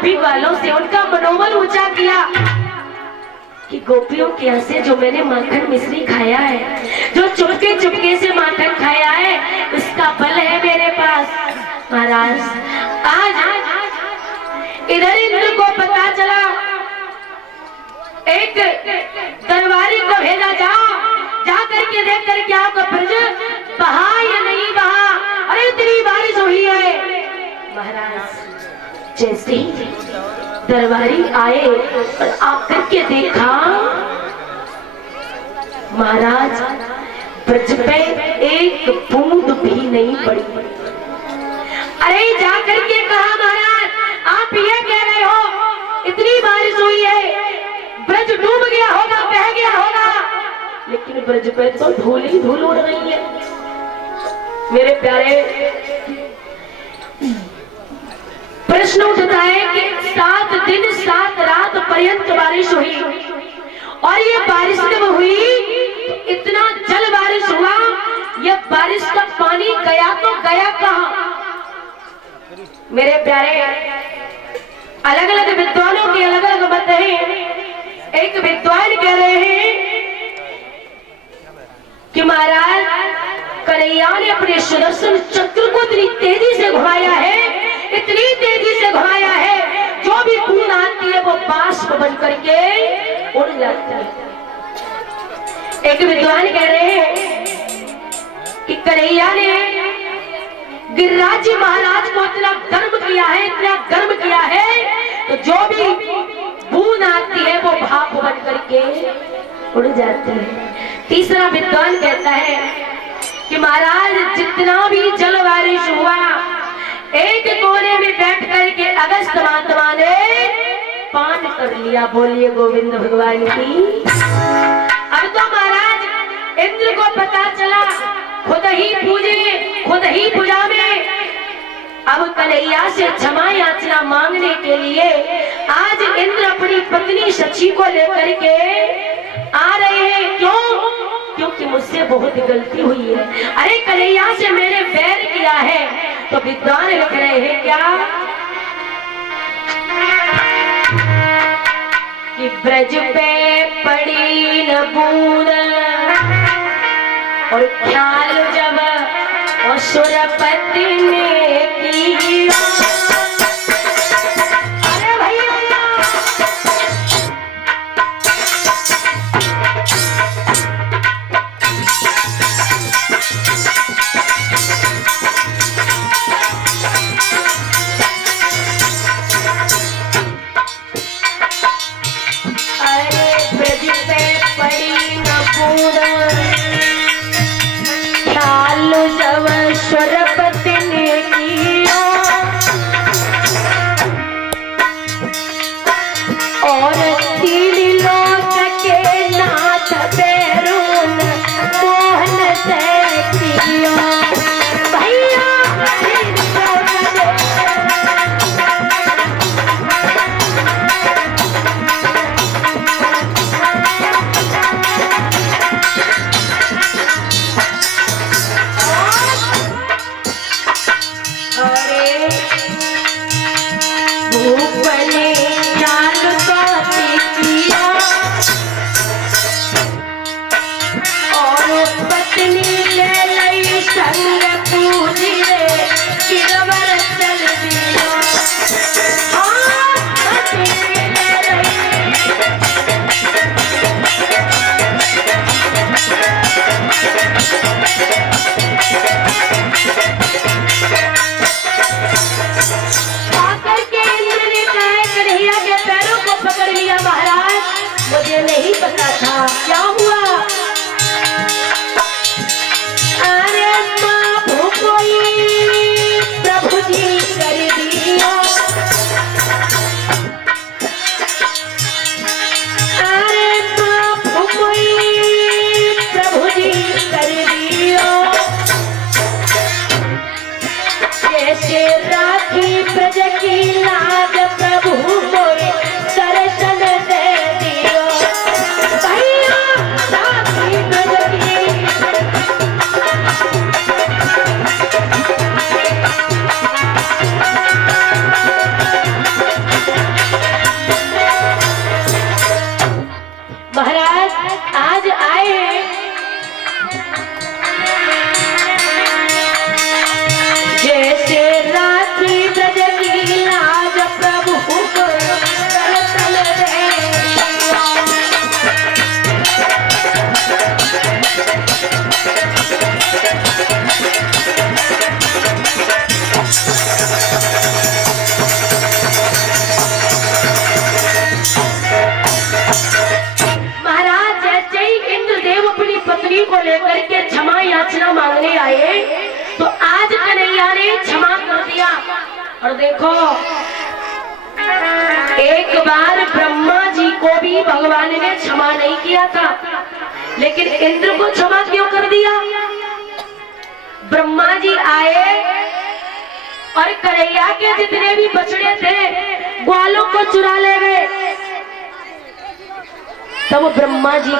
गोपी वालों से उनका मनोबल ऊंचा किया कि गोपियों के यहाँ से जो मैंने माखन मिश्री खाया है, जो चुपके चुपके से माखन खाया है, उसका फल है मेरे पास। महाराज आज इधर इंद्र को पता चला, एक दरबारी को भेजा, जा करके देख करके आपका ब्रज बहा या नहीं बहा। अरे इतनी बारिश हुई है। महाराज जैसे ही दरबारी आए और आकर के देखा, महाराज ब्रज पे एक बूंद भी नहीं पड़ी। अरे जाकर के कहा, महाराज आप ये कह रहे हो इतनी बारिश हुई है, ब्रज डूब गया होगा, बह गया होगा, लेकिन ब्रज पे तो धूल ही धूल उड़ रही है। मेरे प्यारे, प्रश्न उठता है कि 7 दिन 7 रात पर्यंत बारिश हुई, और ये बारिश जब हुई तो इतना जल बारिश हुआ, ये बारिश का पानी गया तो गया कहां? मेरे प्यारे, अलग अलग विद्वानों की अलग अलग मत है। एक विद्वान कह रहे हैं कि महाराज कन्हैया ने अपने सुदर्शन चक्र को इतनी तेजी से घुमाया है, इतनी तेजी से घुमाया है, जो भी बूंद आती है वो बाष्प बन करके उड़ जाती है। एक विद्वान कह रहे हैं कि कन्हैया ने गिरिराज जी महाराज को इतना गर्म किया है, इतना गर्म किया है, तो जो भी बूंद आती है वो भाप बन करके उड़ जाती है। तीसरा विद्वान कहता है कि महाराज जितना भी जल बारिश हुआ, एक कोने में बैठ करके अगस्त महात्मा ने पान कर लिया। बोलिए गोविंद भगवान की। अब तो महाराज इंद्र को पता चला, खुद ही पूजे, खुद ही पूजा में। अब कन्हैया से क्षमा याचना मांगने के लिए आज इंद्र अपनी पत्नी शची को लेकर के आ रहे हैं। क्यों? क्योंकि मुझसे बहुत गलती हुई है। अरे कन्हैया से मैंने बैर किया है। तो विद्वान लिख रहे हैं क्या कि ब्रज पे पड़ी न बूंद, और ख्याल जब असुरपति ने किया। अरे भैया मुझे नहीं पता था क्या हुआ। अरे माँ भूखोई प्रभु जी कर दिया। अरे माँ भूखोई प्रभु जी कर दिया। जैसे राखी ब्रज की लाज प्रभु मोरे दर्शन दे दियो। भैया राखी ब्रज की को लेकर के क्षमा याचना मांगने आए तो आज कन्हैया ने क्षमा कर दिया। और देखो एक बार ब्रह्मा जी को भी भगवान ने क्षमा नहीं किया था, लेकिन इंद्र को क्षमा क्यों कर दिया? ब्रह्मा जी आए और कन्हैया के जितने भी बछड़े थे ग्वालों को चुरा ले गए। तब ब्रह्मा जी